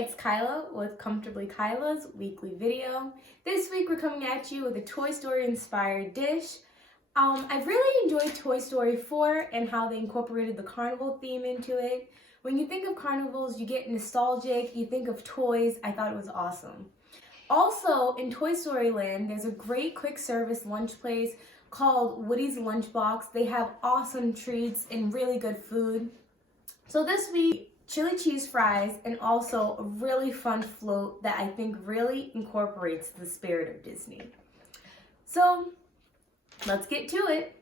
it's Kyla with Comfortably Kyla's weekly video. This week we're coming at you with a Toy Story inspired dish. I've really enjoyed Toy Story 4 and how they incorporated the carnival theme into it. When you think of carnivals, you get nostalgic, you think of toys. I thought it was awesome. Also, in Toy Story Land, there's a great quick service lunch place called Woody's Lunchbox. They have awesome treats and really good food. So this week, chili cheese fries and also a really fun float that I think really incorporates the spirit of Disney. So let's get to it.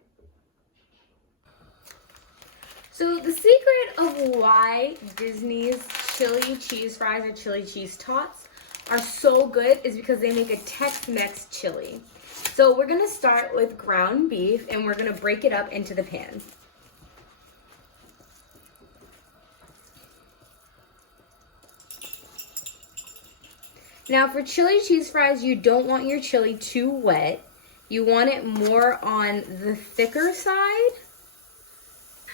So the secret of why Disney's chili cheese fries or chili cheese tots are so good is because they make a Tex-Mex chili. So we're gonna start with ground beef and we're gonna break it up into the pan. Now for chili cheese fries, you don't want your chili too wet. You want it more on the thicker side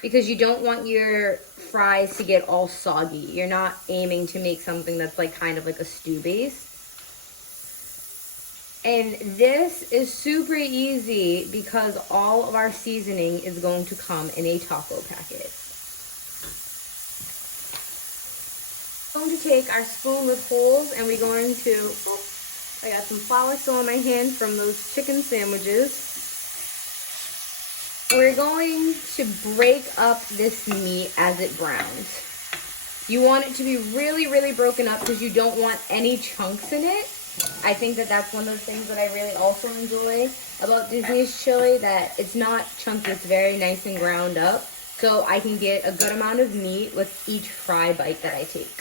because you don't want your fries to get all soggy. You're not aiming to make something that's like kind of like a stew base. And this is super easy because all of our seasoning is going to come in a taco packet. We're going to take our spoon with holes and we're going to, I got some flour still on my hand from those chicken sandwiches. We're going to break up this meat as it browns. You want it to be really, really broken up because you don't want any chunks in it. I think that that's one of the things that I really also enjoy about Disney's chili, that it's not chunky, it's very nice and ground up. So I can get a good amount of meat with each fry bite that I take.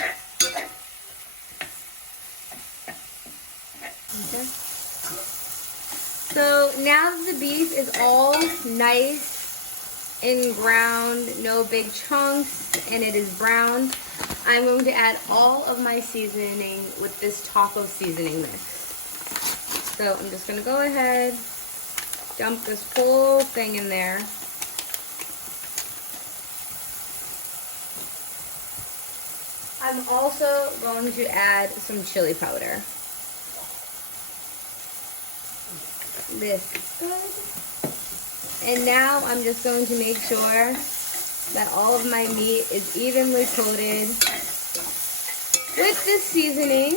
Okay. So now that the beef is all nice and ground, no big chunks, and it is brown, I'm going to add all of my seasoning with this taco seasoning mix. So I'm just going to go ahead, dump this whole thing in there. I'm also going to add some chili powder. This is good. And now I'm just going to make sure that all of my meat is evenly coated with this seasoning.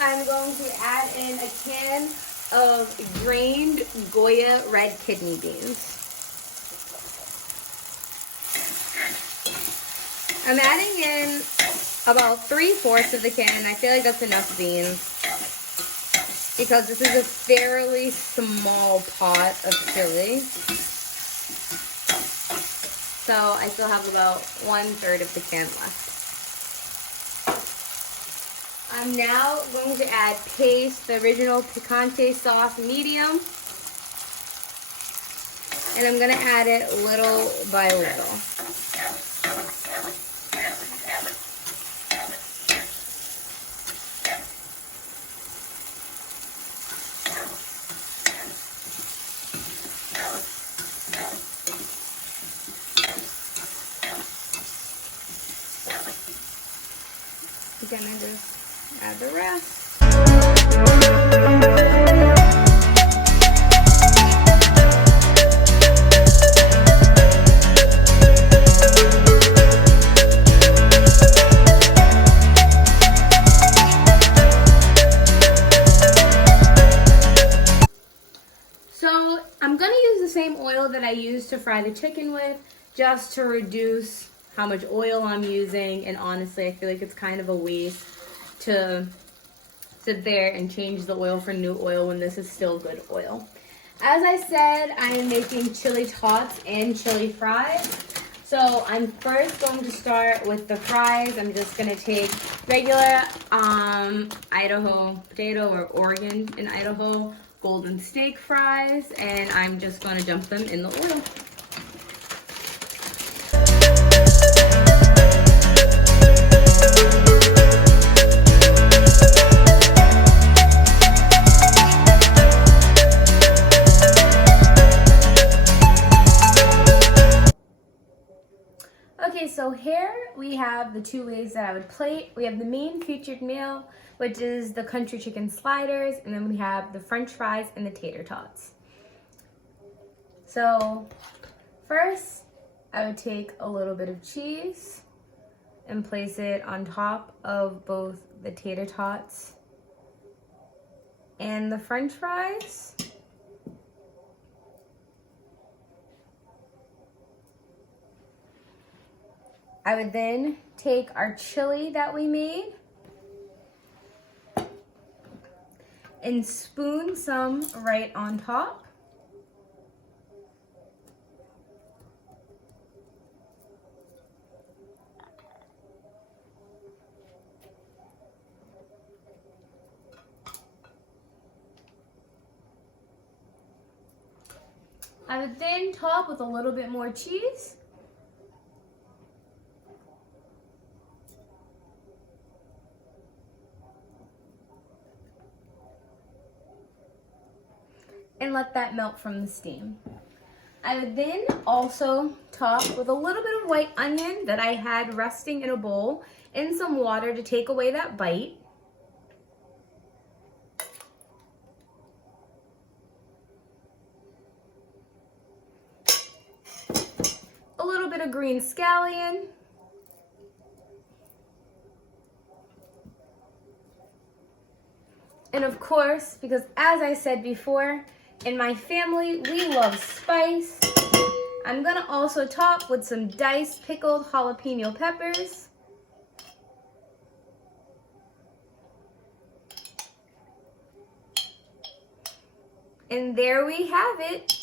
I'm going to add in a can of grained Goya red kidney beans. I'm adding in about 3/4 of the can. I feel like that's enough beans because this is a fairly small pot of chili. So I still have about 1/3 of the can left. I'm now going to add paste, the original picante sauce medium. And I'm going to add it little by little. Gonna just add the rest. So I'm gonna use the same oil that I used to fry the chicken with, just to reduce how much oil I'm using, and honestly I feel like it's kind of a waste to sit there and change the oil for new oil when this is still good oil. As I said, I am making chili tots and chili fries. So I'm first going to start with the fries. I'm just gonna take regular Idaho potato, or Oregon in Idaho golden steak fries, and I'm just gonna dump them in the oil. Okay, so here we have the two ways that I would plate. We have the main featured meal, which is the country chicken sliders, and then we have the french fries and the tater tots. So first, I would take a little bit of cheese and place it on top of both the tater tots and the french fries. I would then take our chili that we made and spoon some right on top. I would then top with a little bit more cheese. And let that melt from the steam. I would then also top with a little bit of white onion that I had resting in a bowl in some water to take away that bite. A little bit of green scallion. And of course, because as I said before, in my family, we love spice. I'm gonna also top with some diced pickled jalapeno peppers. And there we have it.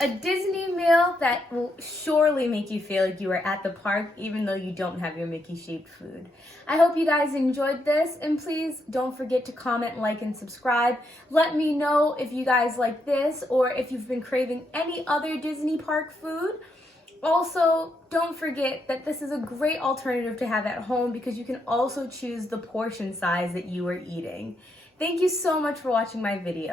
A Disney meal that will surely make you feel like you are at the park even though you don't have your Mickey-shaped food. I hope you guys enjoyed this, and please don't forget to comment, like, and subscribe. Let me know if you guys like this or if you've been craving any other Disney park food. Also, don't forget that this is a great alternative to have at home because you can also choose the portion size that you are eating. Thank you so much for watching my video.